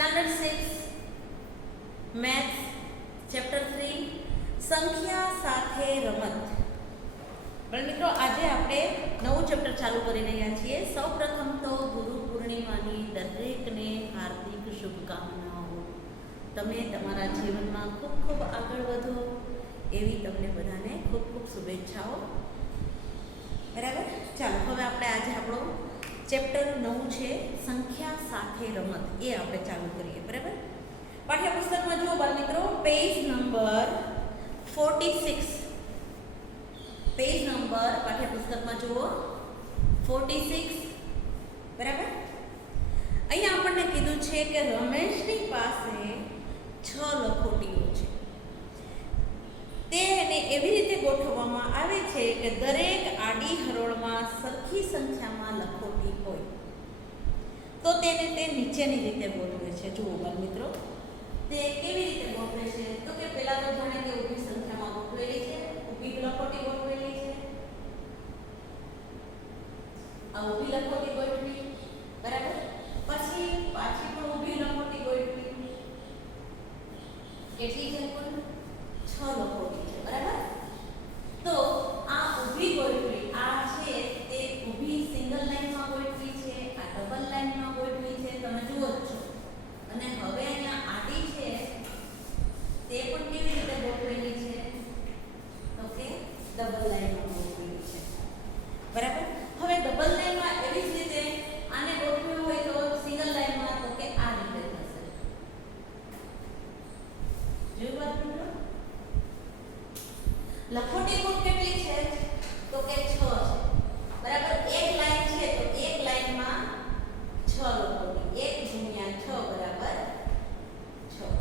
Standard 6 maths chapter 3 સંખ્યા સાથે રમત. પણ મિત્રો આજે આપણે નવું ચેપ્ટર ચાલુ કરી રહ્યા છીએ. સૌપ્રથમ તો ગુરુ પૂર્ણિમાની દરેકને હાર્દિક શુભકામનાઓ. તમે તમારા જીવનમાં ખૂબ ખૂબ આગળ વધો એવી તમને બધાને ખૂબ ખૂબ શુભેચ્છાઓ. બરાબર, ચાલો હવે આપણે આજે આપણો ચેપ્ટર 9 છે સંખ્યા સાથે રમત, એ આપણે ચાલુ કરીએ. બરાબર, પાઠ્યપુસ્તકમાં જુઓ બાળ મિત્રો, પેજ નંબર 46. પેજ નંબર પાઠ્યપુસ્તકમાં જુઓ 46. બરાબર, અહીંયા આપણને કીધું છે કે રમેશની પાસે 6 લખોટીઓ છે. તેને એવી રીતે ગોઠવવામાં આવે છે કે દરેક આડી હરોળમાં સરખી સંખ્યામાં લખોટી હોય. તો તેને તે નીચેની રીતે ગોઠવે છે. જુઓ બાળ મિત્રો, તે કેવી રીતે ગોઠવે છે? તો કે પહેલા તો જાણે કે ઊભી સંખ્યામાં ગોઠવેલી છે, ઊભી લખોટી ગોઠવેલી છે, આ ઊભી લખોટી ગોઠવી. બરાબર, પછી પાછી પણ ઊભી લખોટી ગોઠવી. કેટલી છે? કુલ 6 લખોટી છે. બરાબર, તો આ ઊભી ગોઠવી, આ છે તે ઊભી સિંગલ લાઈનમાં ગોઠવી છે, આ ડબલ લાઈનમાં ગોઠવી છે, તમે જુઓ જ છો. અને હવે અહીંયા આડી છે તે પણ કેવી રીતે ગોઠવેલી છે? તો કે ડબલ લાઈનમાં ગોઠવેલી છે. બરાબર, હવે ડબલ લાઈનમાં એવી જ રીતે આને ગોઠવ્યું હોય તો સિંગલ લાઈનમાં તો કે આ રીતે થશે. જોયું વાત મિત્રો? લખોટી કુલ કેટલી છે? તો કે 6 છે. બરાબર, એક લાઈન છે તો એક લાઈનમાં 6 લખોટી, 1 ગુણ્યા 6 બરાબર 6.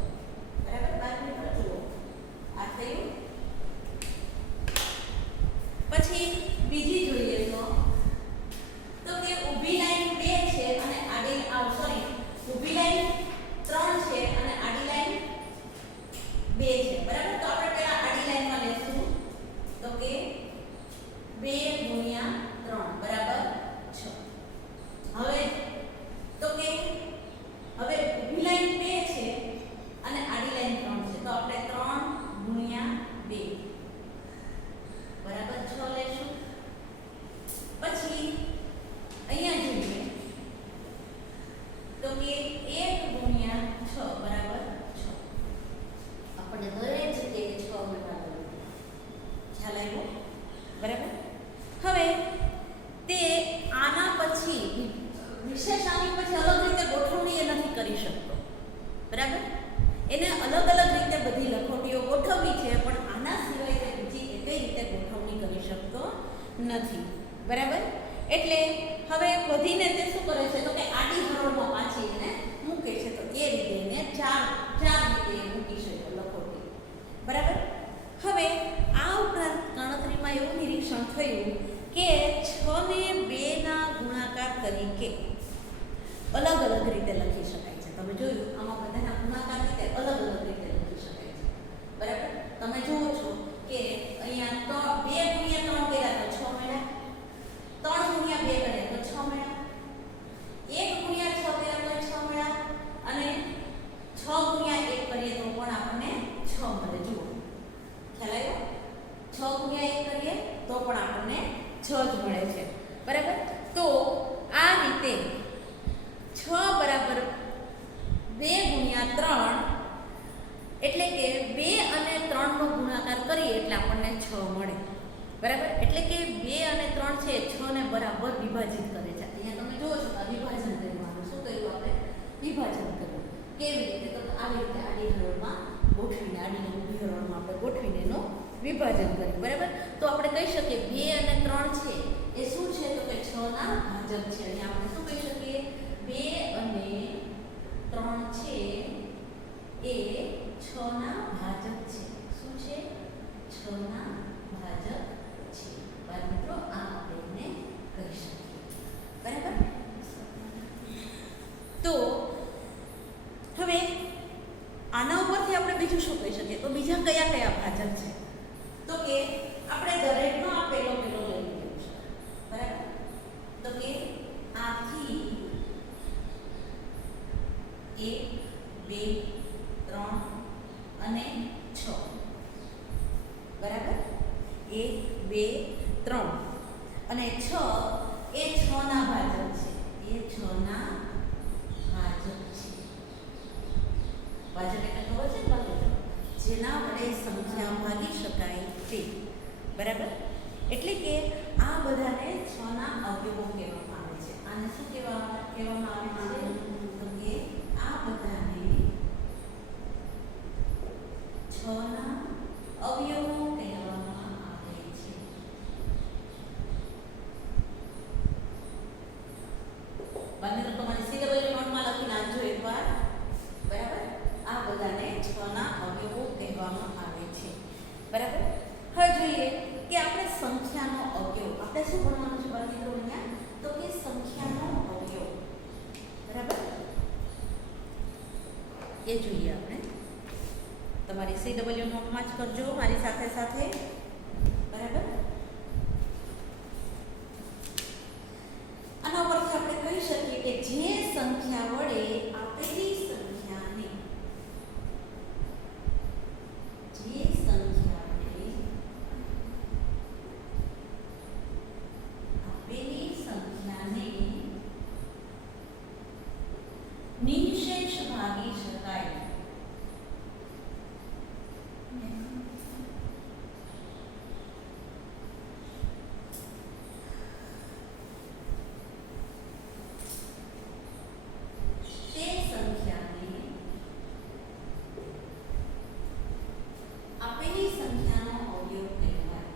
બરાબર, બાદ મિત્રો જુઓ આ થયું. પછી બીજી જોઈએ તો કે ઊભી લાઈન 2 છે અને આડી ઊભી લાઈન 3 છે અને આડી લાઈન 2 છે. બરાબર, તો આપણે પહેલા આડી લાઈનમાં લેશું તો કે 2 ગુણ્યા 3 બરાબર 6. હવે તો કે હવે ઊભી લાઈન 2 છે અને આડી લાઈન 3 છે, તો આપણે 3 ગુણ્યા 2 બરાબર 6 લેશું. પછી અહીંયા જોઈએ તો કે 1 ગુણ્યા 6 બરાબર 6. આપણને દરેક જગ્યાએ 6 મળવા ખ્યાલ આવ્યો. બરાબર, હવે તે આના પછી વિશેષાની પછી અલગ રીતે ગોઠવણી એ નથી કરી શકતો. બરાબર, એને અલગ અલગ રીતે બધી લખોટીઓ ગોઠવવી છે, પણ આના સિવાય તે બીજી એકેય રીતે ગોઠવણી કરી શકતો નથી. બરાબર, એટલે હવે વધીને તે શું કરે છે તો કે આડી હરોળમાં પાછી એને મૂકે છે. તો એ રીતે એને ચાર રીતે મૂકી શકે લખોટી. બરાબર, હવે આ ઉપરાંત ગણતરીમાં એવું નિરીક્ષણ થયું કે 6 ને 2 ના ગુણાકાર તરીકે અલગ અલગ રીતે લખી શકાય છે. તમે જોયું આમાં બધાના ગુણાકાર રીતે અલગ અલગ રીતે લખી શકાય છે. બરાબર, તમે જુઓ છો કે અહીંયા 2 ગુણ્યા 3 કર્યા તો 6 મળ્યા, 3 ગુણ્યા 2 કર્યા તો 6 મળ્યા, 1 ગુણ્યા 6 કર્યા તો 6 મળ્યા, અને 6 ગુણ્યા 1 કરીએ તો પણ આપણને 6 મળે. જુઓ ખ્યાલ આવ્યો? 6 ગુણ્યા 1 કરીએ તો પણ આપણને 6 જ મળે છે. બરાબર, તો આ રીતે 6 બરાબર 2 ગુણ્યા 3 એટલે કે 2 અને 3 નો ગુણાકાર કરીએ એટલે આપણને 6 મળે. બરાબર, એટલે કે 2 અને 3 છે 6 ને બરાબર વિભાજિત કરે છે. અહીંયા તમે જુઓ છો આ વિભાજન કરવાનું. શું કર્યું આપણે? વિભાજન કર્યું. કેવી રીતે? તો આવી રીતે આડી હરોળમાં ગોઠવીને, આડી ઊભી હરોળમાં આપણે ગોઠવીને એનું વિભાજન કર્યું. બરાબર, તો આપણે કહી શકીએ 2 અને 3 છે એ શું છે તો કે 6 ના ભાજક છે. અહીંયા આપણે શું કહી શકીએ? 2 અને 3 છે એ 6 ના ભાજક છે. શું છે? 6 ના ભાજક છે. બાળ મિત્રો, આ આપણે કહી શકીએ. બરાબર, તો હવે આના ઉપરથી આપણે બીજું શું કહી શકીએ? તો બીજા કયા કયા ભાજક છે? તો કે આપણે દરેકનો આ પહેલો લઈ લીધો છે. બરાબર, તો કે 2 3 અને 6 બરાબર 1 2 3 અને 6 એ 6 ના ભાજક છે એ 6 ના ભાજક છે ભાજક એટલે ખબર છે ને બાળકો જેના વડે સંખ્યા ભાગી શકાય તે બરાબર એટલે કે આ બધાને 6 ના અવયવો કહેવામાં આવે છે આને શું કહેવામાં આવે છે તો કે આ બધાને 6 ના અવયવો કહેવામાં આવે છે બાંધીને તમારી સીડબ્લ્યુ નોટમાં લખી નાખજો એકવાર બરાબર આ બધાને 6 ના અવયવો કહેવામાં આવે છે બરાબર હવે જોઈએ કે આપણે સંખ્યાનો અવયવ આપણે શું ભણવાનું છે બાકી અહીંયા તો કે સંખ્યાનો અવયવ બરાબર એ જોઈએ આપણે તમારી સીડબ્લ્યુ નોટમાં જ કરજો મારી સાથે સાથે બરાબર આના પરથી આપણે કહી શકીએ કે જે સંખ્યા વડે આપેલી સંખ્યાને નિશેષ ભાગી શકાય તે સંખ્યાને આપેલી સંખ્યાનો અવયવ કહેવાય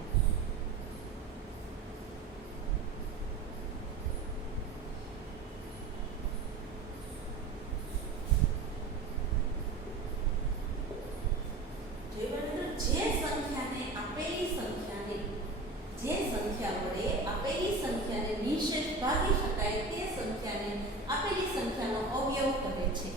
જે સંખ્યા વડે આપેલી સંખ્યાને નિશેષ ભાગી શકાય તે સંખ્યાને આપેલી સંખ્યાનો અવયવ કહે છે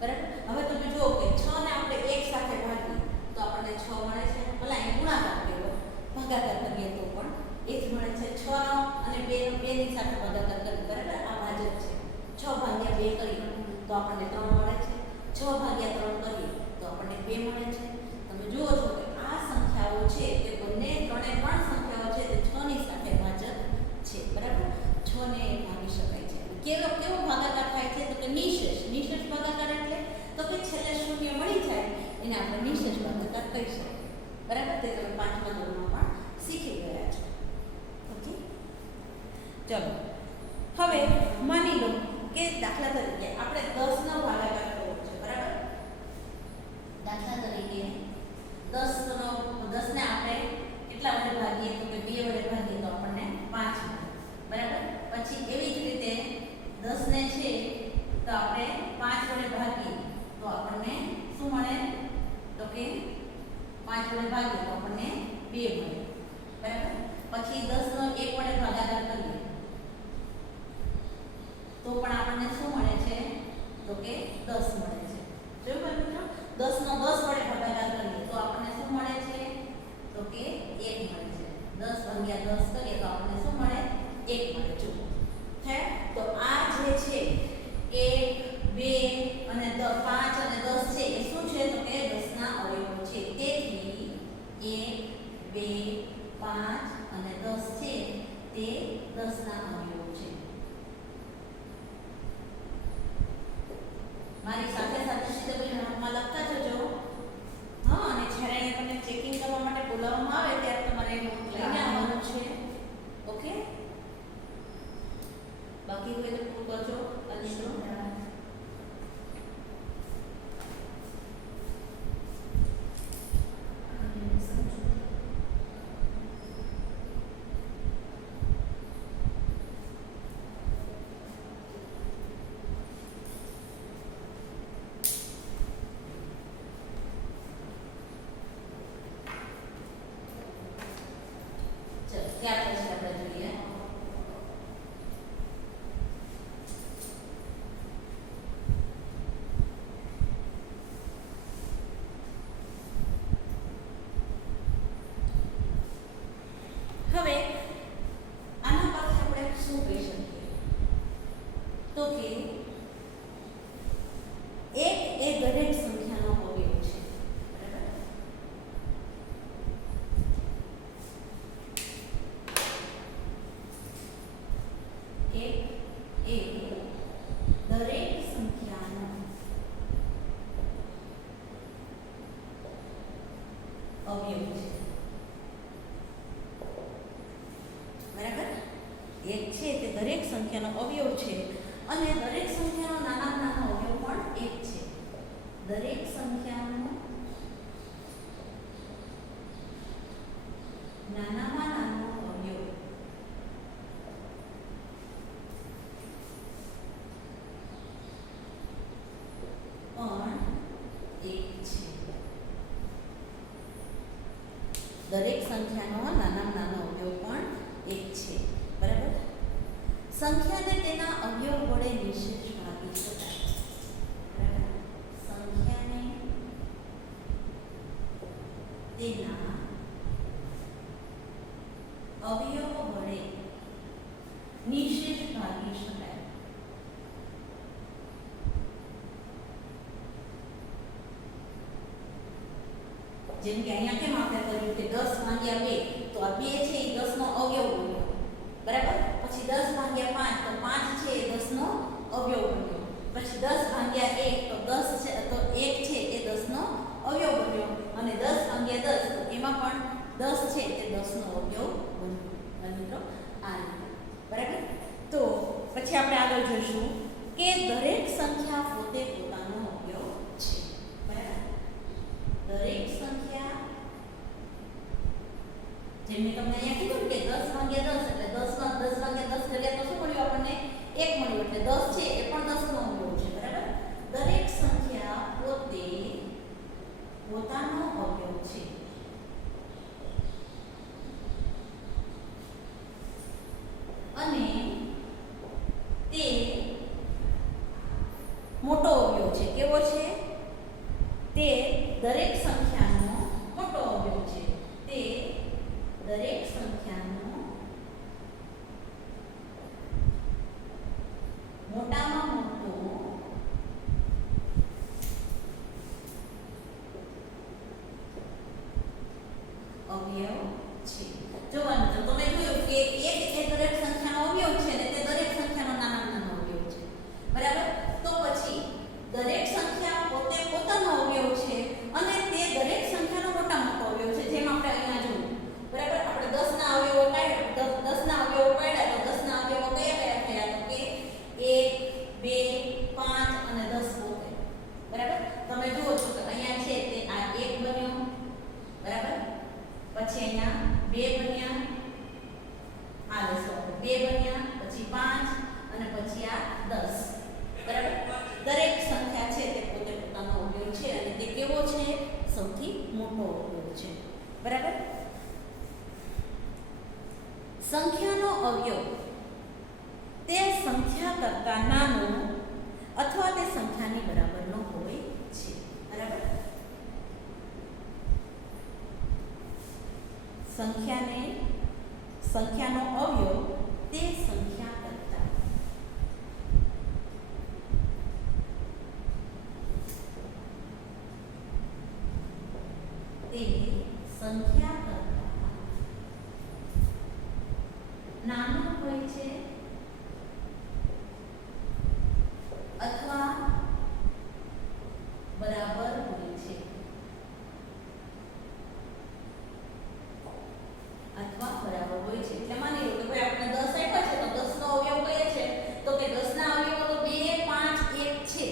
બરાબર હવે તમે જુઓ કે 6 ને આપણે 1 સાથે ભાગીએ તો આપણને 6 મળે છે ભલે અહીં ગુણાકાર કર્યો ભાગાકાર કરીએ તો પણ એ જ મળે છે 6 અને 2 ની સાથે ભાગાકાર કરીએ બરાબર આ ભાજક છે 6 ભાગ્યા 2 કરીએ તો આપણને 3 મળે છે 6 ભાગ્યા 3 કરીએ તો આપણને 2 મળે છે તમે જુઓ છો કે આ સંખ્યાઓ છે તે બંને ત્રણે ત્રણ સંખ્યાઓ છે તે 6 ની સાથે ભાજક છે બરાબર 6 ને ભાગી શકાય છે કેવો ભાગાકાર થાય છે તો કે નિશેષ ભાગાકાર એટલે તો કે છેલ્લે શૂન્ય મળી જાય એને આપણે નિશેષ ભાગાકાર કહી શકીએ બરાબર તે તમે 5મા ધોરણમાં પણ શીખી ગયા છો ઓકે ચલો હવે માની લો કે દાખલા તરીકે આપણે 10 નો ભાગાકાર કરવો છે બરાબર દાખલા તરીકે 10 ને આપણે કેટલા વડે ભાગીએ તો કે 2 વડે ભાગીએ તો આપણને 5 મળે બરાબર પછી એવી જ રીતે 10 ને છે તો આપણે 5 વડે ભાગીએ તો આપણને શું મળે તો કે 5 વડે ભાગીએ તો આપણને 2 મળે બરાબર પછી 10 નો 1 વડે ભાગાકાર કરીએ તો પણ આપણને શું મળે છે તો કે 10 મળે છે જોયું મિત્રો 10 નો 10 વડે ભાગાકાર કરીએ તો આપણને શું મળે છે તો કે 1 મળે છે 10 ભાગ્યા 10 કરીએ તો આપણને શું મળે 1 મળે જો હે તો આ જે છે 1 2 અને 5 અને 10 છે એ શું છે તો કે 10 ના અવયવો છે તેથી 1 2 5 અને 10 છે તે 10 ના અવયવો છે મારી સાથે સાથે સીધા નોટમાં લખતા જજો હા અને જ્યારે અહીંયા તમને ચેકિંગ કરવા માટે બોલાવવામાં આવે ત્યારે તમારે નોટ લઈને આવવાનું છે ઓકે બાકી હોય તો પૂરું કરજો અને એ દરેક સંખ્યાનો અવયવ છે. બરાબર? એક છે તે દરેક સંખ્યાનો અવયવ છે અને દરેક સંખ્યાનો નાનામાં નાનો અવયવ પણ એક છે. દરેક સંખ્યાનો નાનામાં નાનો અવયવ પણ એક છે. દરેક સંખ્યાનો નાનામાં નાનો અવયવ પણ એક છે. બરાબર? સંખ્યાને તેના અવયવ વડે નિશેષ ભાગી શકાય. બરાબર? સંખ્યાને તેના અવયવ વડે નિશેષ ભાગી શકાય. જેમ કે અહીંયા કેમ આપણે કર્યું કે 10 ભાગ્યા 2 તો આ 2 છે એ 10 નો અવયવ બન્યો. બરાબર? પછી 10 ભાગ્યા 5 તો 5 છે એ 10 નો અવયવ બન્યો. પછી 10 ભાગ્યા 1 તો 10 છે તો 1 છે એ 10 નો અવયવ બન્યો અને 10 ભાગ્યા 10 તો એમાં પણ 10 છે તે 10 નો અવયવ બન્યો. મિત્રો આ રીતે. બરાબર? તો પછી આપણે આગળ જોઈશું કે દરેક સંખ્યા પોતે પોતાનો અવયવ છે. બરાબર? દરેક સંખ્યા જેમ મેં તમને અહીંયા કીધું કે 10 ભાગ્યા 10 એટલે 10 ભાગ્યા 10 કર્યા તો શું મળ્યું આપણને 1 મળ્યું એટલે 10 છે એ પણ 10 નો અવયવ છે. બરાબર? દરેક સંખ્યા પોતે પોતાનો અવયવ છે. અને તે મોટો અવયવ છે. કેવો છે? તે દરેક સંખ્યાનો મોટો અવયવ છે. તે દરેક સંખ્યાનો મોટામાં મોટો અવયવ છે. જોવાનું તો તમે જોયું કે એક એ દરેક સંખ્યાનો અવયવ છે ને તે દરેક સંખ્યાનો નાનામાં નાનો અવયવ છે. બરાબર? તો પછી દરેક સંખ્યા પોતે પોતાનો અવયવ છે અને તે દરેક સંખ્યાનો મોટા મોટો અવયવ છે. જેમ આપણે અહીંયા જોયું. બરાબર? આપણે 10 ના અવયવો કાઢ્યા 10 ના અવયવો કાઢ્યા તો 10 ના અવયવો કયા કયા થયા? તો કે 1 2 5 અને 10 પોતે. બરાબર? તમે જુઓ છો કે અહીંયા છે તે આ 1 બન્યો. બરાબર? પછી અહીંયા 2 બન્યા. આ લેશો 2 બન્યા, પછી 5 અને પછી આ 10. બરાબર? દરેક સંખ્યા છે તે પોતે પોતાનો અવયવ છે અને તે કેવો છે? સૌથી મોટો અવયવ છે. બરાબર? સંખ્યાનો અવયવ તે સંખ્યા કરતા નાનો અથવા તે સંખ્યાની બરાબરનો હોય છે. બરાબર? સંખ્યાનો અવયવ તે સંખ્યા કરતા નાનો હોય છે અથવા બરાબર હોય છે. અથવા બરાબર હોય છે. એટલે માની લો કે ભાઈ આપણે 10 આપ્યા છે તો 10 નો અવયવ કયો છે? તો કે 10 ના અવયવો તો 2 5 1 છે.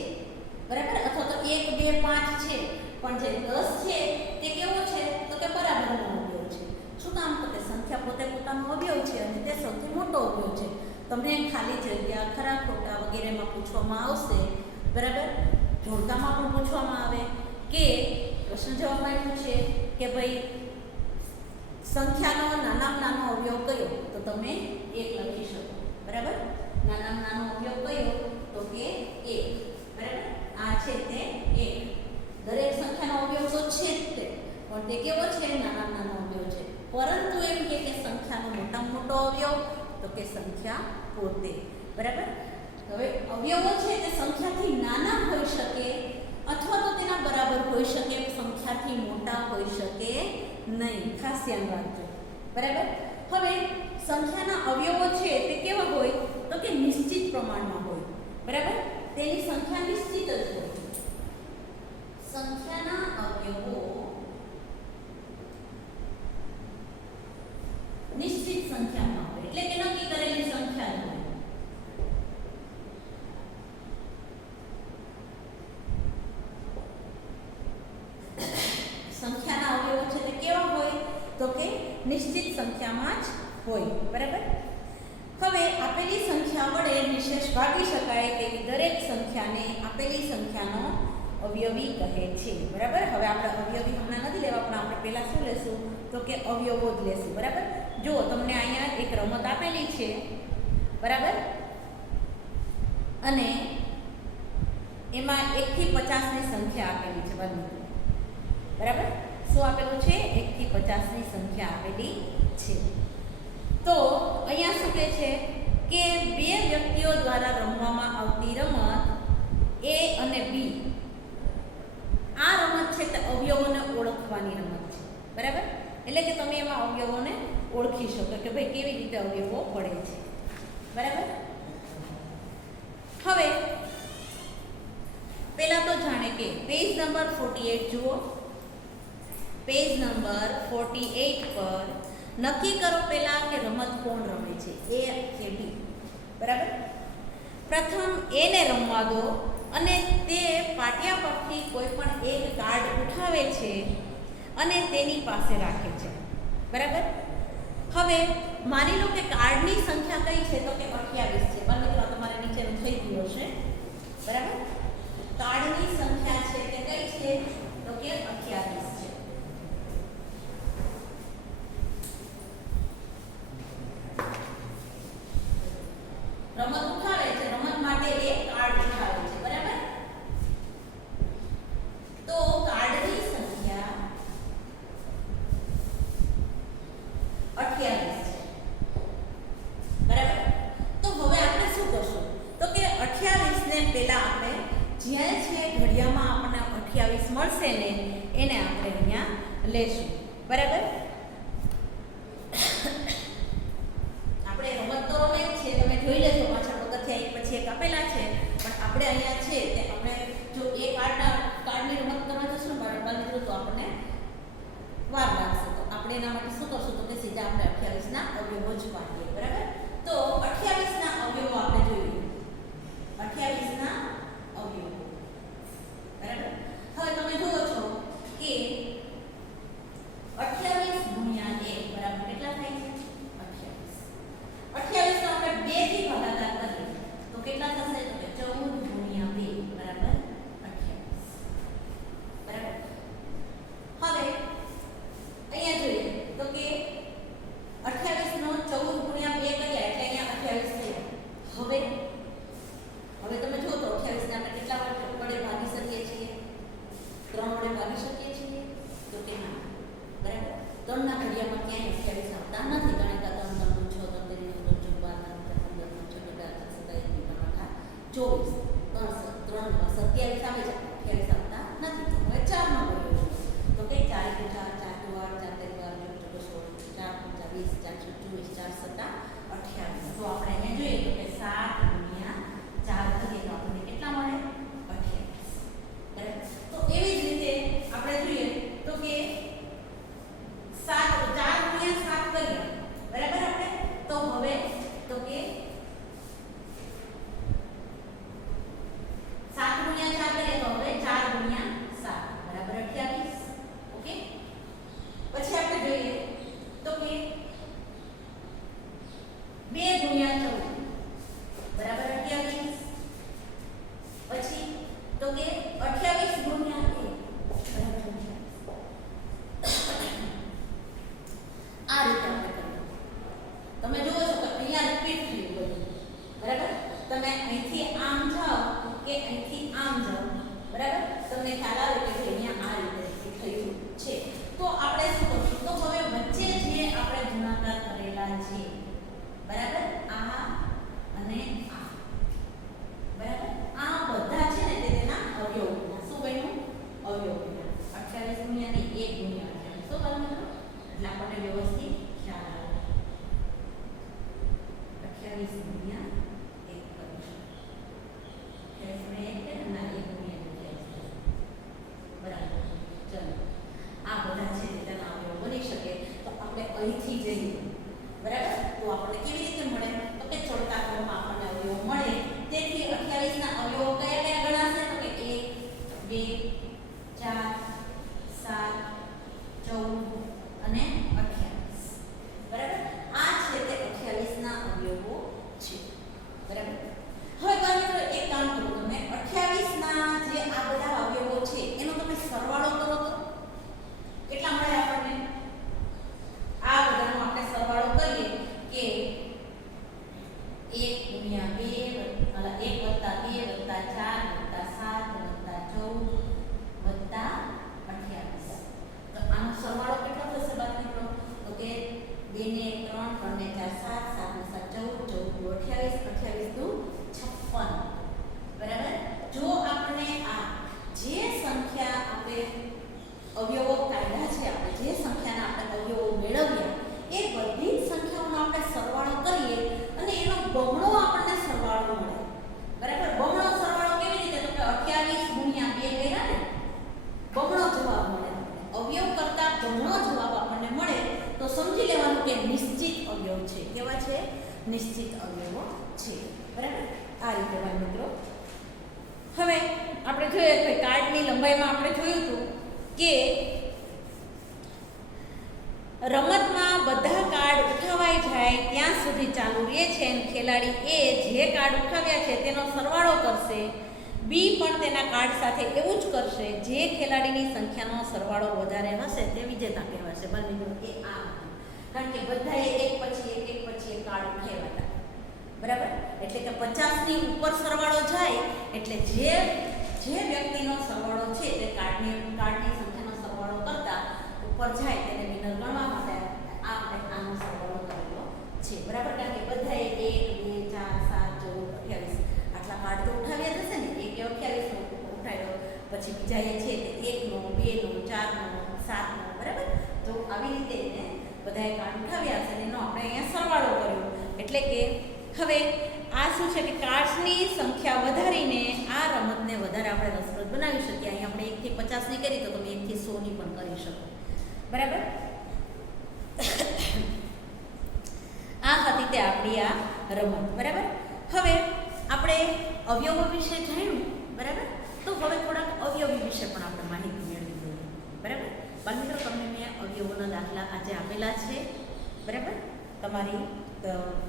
બરાબર? અથવા તો 1 2 5 છે. પણ જે 10 છે તે કેવો છે? તો કે બરાબરનો અવયવ છે. શું કામ? તો કે સંખ્યા પોતે પોતાનો અવયવ છે અને તે સૌથી મોટો અવયવ છે. તમને ખાલી જગ્યા, ખરા ખોટા વગેરેમાં પૂછવામાં આવશે. બરાબર? જોડકામાં પણ પૂછવામાં આવે કે પ્રશ્ન જવાબમાં એવું છે કે ભાઈ સંખ્યાનો નાનામાં નાનો અવયવ કયો? તો તમે 1 લખી શકો. બરાબર? નાનામાં નાનો અવયવ કયો? તો કે 1. બરાબર? આ છે તે 1. દરેક સંખ્યાનો અવયવ તો છે જ તે, પણ તે કેવો છે? નાનામાં નાનો અવયવ છે. પરંતુ એમ કે સંખ્યાનો મોટામાં મોટો અવયવ તો કે સંખ્યા પોતે. બરાબર? હવે અવયવો છે તે સંખ્યાથી નાના હોઈ શકે અથવા તો તેના બરાબર હોઈ શકે, સંખ્યાથી મોટા હોઈ શકે નહીં. ખાસ ધ્યાન રાખજો. બરાબર? હવે સંખ્યાના અવયવો છે તે કેવા હોય? તો કે નિશ્ચિત પ્રમાણમાં સંખ્યા વડે નિશેષ ભાગી શકાય તેવી દરેક સંખ્યાને આપેલી સંખ્યાનો અવયવી કહે છે. બરાબર. હવે આપણે અવયવી હમણાં નથી લેવા, પણ આપણે પહેલાં શું લેશું તો કે અવયવો જ લેશું. બરાબર. જો તમને અહીંયા એક રમત આપેલી છે, બરાબર, અને એમાં 1 થી 50ની સંખ્યા આપેલી છે. બરાબર. શું આપેલું છે? 1 થી 50ની સંખ્યા આપેલી છે. તો અહીંયા શું કહે છે કે બે વ્યક્તિઓ દ્વારા રમવામાં આવતી રમત A અને B, આ રમત છે તે અવયવોને ઓળખવાની રમત છે. બરાબર. એટલે કે તમે એમાં અવયવોને ઓળખી શકો કે ભાઈ કેવી રીતે અવયવો પડે છે. બરાબર. હવે પહેલા તો જાણે કે પેજ નંબર 48 જુઓ. પેજ નંબર 48 પર નક્કી કરો પહેલા કે રમત કોણ રમે છે, A કે B. બરાબર. પ્રથમ A ને રમવા દો અને તે પાટિયા પરથી કોઈ પણ એક કાર્ડ ઉઠાવે છે અને તેની પાસે રાખે છે. બરાબર. હવે માની લો કે કાર્ડની સંખ્યા કઈ છે તો કે 28 છે. બંને મિત્રો તમારે નીચેનું થઈ ગયું હશે. બરાબર. કાર્ડની સંખ્યા છે તે કઈ છે તો કે 28 છે. રમત ઉઠાવે છે, રમત માટે એક કાર્ડ ઉઠાવે છે. બરાબર. તો કાર્ડની સંખ્યા 28 છે. બરાબર. તો હવે આપણે શું કરશું તો કે 28 ને પહેલા આપણે જ્યાં છે ઘડિયામાં આપણને 28 મળશે ને એને આપણે અહીંયા લેશું. બરાબર. આપણે રમત તો રમે જ છે, તમે જોઈ લેશો પાછળ પગથિયા એક પછી એક આપેલા છે, પણ આપણે અહીંયા છે તે આપણે જો એ કાર્ડની રમત કરવા જશું બરાબર મિત્રો તો આપણને વાર લાગશે. તો આપણે એના માટે શું કરશું તો કે સીધા આપણે 28 ના અવયવો જ પાડીએ. બરાબર. તો 28 ના અવયવો આપણે જોઈએ. 28 ના અવયવો. બરાબર. હવે તમે જુઓ છો કે 28 ગુણ્યા 1 બરાબર કેટલા થાય છે? 28 તો આપણે 2 થી ભાગાકાર કરીએ તો કેટલા થશે તો કે 14 ગુણ્યા 2 બરાબર 28. બરાબર. હવે અહીંયા જોઈએ તો કે 28 નો 14 ગુણ્યા 2 કર્યા એટલે અહીંયા 28 થયા. હવે તમે જુઓ તો 28 ને આપણે કેટલા વડે ભાગી શકીએ છીએ? 3 વડે ભાગી શકીએ છીએ તો કે ના. બરાબર. 3 ના ઘડિયામાં ક્યાંય 28 આવતા નથી. કારણ કે 3 24 3 27 આવે છે, 28 આવતા નથી. હવે 4 નો કર્યો તો કે 4 × 4 4 × 8 4 × 12 4 × 20 4 × 24 4 × 7 28. તો આપણે અહીંયા જોઈએ તો કે 7 ગુણ્યા 4 કરીએ તો આપણને કેટલા મળે? 28. બરાબર. તો એવી જ રીતે આપણે જોઈએ તો કે 4 ગુણ્યા 7 કરીએ. બરાબર. આપણે તો હવે તો કે 7 ગુણ્યા 4 કરીએ તો હવે 4 ગુણ્યા 7 બરાબર 28. ઓકે. પછી આપણે જોઈએ તો કે 2 ગુણ્યા 14 બરાબર 28. પછી તો કે 28 ગુણ્યા 1 બરાબર 28. આ રીતે આપણે કરીએ. તમે જુઓ છો કે અહીંયા રિપીટ થયું બધું. બરાબર. તમે અહીંથી આમ જાઓ કે અહીંથી આમ જાઓ. બરાબર. તમને ખ્યાલ આવે કે અહીંયા આ રીતે રિપીટ થયું છે. તો આપણે શું કરશું તો હવે વચ્ચે જે આપણે ગુણાકાર કરેલા છે બરાબર આ અને આ બરાબર આ બધા છે ને તે તેના અવયવ બન્યા. શું બન્યું? અવયવ બન્યા. 28 ગુણ્યા ને 1 ગુણ્યા 28 શું બન્યું? એટલે આપણને વ્યવસ્થિત ખ્યાલ આવે. 28 ગુણ્યા 1 કરીશું. 28 ગુણ્યા 1 ના 1 ગુણ્યા 28. રીતે બાળ મિત્રો. હવે આપણે જોઈએ કે કાર્ડની લંબાઈમાં આપણે જોયું હતું કે રમતમાં બધા કાર્ડ ઉઠાવાઈ જાય ત્યાં સુધી ચાલુ રહે છે અને ખેલાડી એ જે કાર્ડ ઉઠાવ્યા છે તેનો સરવાળો કરશે. બી પણ તેના કાર્ડ સાથે એવું જ કરશે. જે ખેલાડીની સંખ્યાનો સરવાળો વધારે હશે તે વિજેતા કહેવાશે. બાળ મિત્રો એ આ કારણ કે બધાએ એક પછી એક કાર્ડ ઉઠાવ્યા હતા, બરાબર. એટલે કે 50ની ઉપર સરવાળો જાય એટલે જે વ્યક્તિનો સરવાળો છે તે કાર્ડની સંખ્યાનો સરવાળો કરતા ઉપર જાય તેને વિનર ગણવા માટે આપણે આનો સરવાળો કરેલો છે, બરાબર. કારણ કે બધાએ 1 2 4 7 14 28 આટલા કાર્ડ તો ઉઠાવ્યા જશે ને. એક 28નો ઉઠાવ્યો, પછી બીજાએ છે તે 1નો 2નો 4નો 7નો, બરાબર. તો આવી રીતે એને બધાએ કાર્ડ ઉઠાવ્યા હશે એનો આપણે અહીંયા સરવાળો કર્યો. એટલે કે હવે આ શું છે કે કાર્ડ્સની સંખ્યા વધારીને આ રમતને વધારે આપણે રસપ્રદ બનાવી શકીએ. અહીં આપણે 1 થી 50ની કરી તો તમે 1 થી 100ની પણ કરી શકો, બરાબર. આ હતી તે આપણી આ રમત, બરાબર. હવે આપણે અવયવો વિશે જાણ્યું, બરાબર. તો હવે થોડાક અવયવી વિશે પણ આપણે માહિતી મેળવી જોઈએ, બરાબર. બાળ મિત્રો તમને મેં અવયવોના દાખલા આજે આપેલા છે, બરાબર. તમારી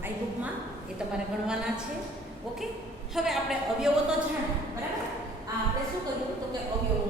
આઈ બુકમાં એ તમારે ગણવાના છે. ઓકે. હવે આપણે અવયવો તો જાણ્યા, બરાબર. આ આપણે શું કર્યું તો કે અવયવો